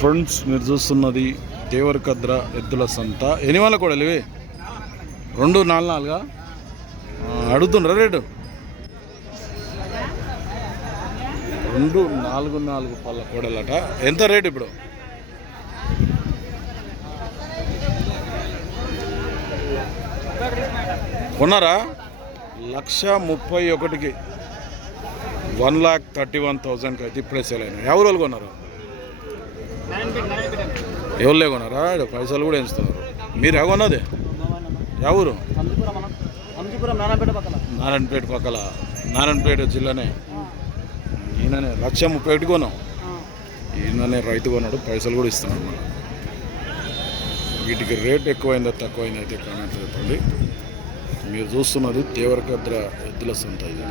Friends మీరు చూస్తున్నది దేవరకద్ర ఎద్దుల సంత. ఎన్ని వాళ్ళ కూడా ఇవి 2-4 అడుగుతుండ్రా రేటు? 2-4 పళ్ళ కోడలట. ఎంత రేటు ఇప్పుడు? కొన్నారా? 1,31,000కి 1,31,000కి అయితే ఇప్పుడే సేల్ అయినా. ఎవరు వాళ్ళు కొన్నారు? ఎవరులే కొన్నారా? పైసలు కూడా ఎంచుతున్నారు. మీరు ఎవరున్నది? ఎవరు? నారాయణపేట పక్కల, నారాయణపేట జిల్లానే. ఈయననే 1,31,000 కొన్నాం. ఈయననే రైతు కొన్నాడు, పైసలు కూడా ఇస్తున్నాడు. మనం వీటికి రేట్ ఎక్కువైందా తక్కువైందా అయితే కామెంట్ చెప్పండి. మీరు చూస్తున్నది దేవరకద్ర ఎద్దుల సంత ఇది.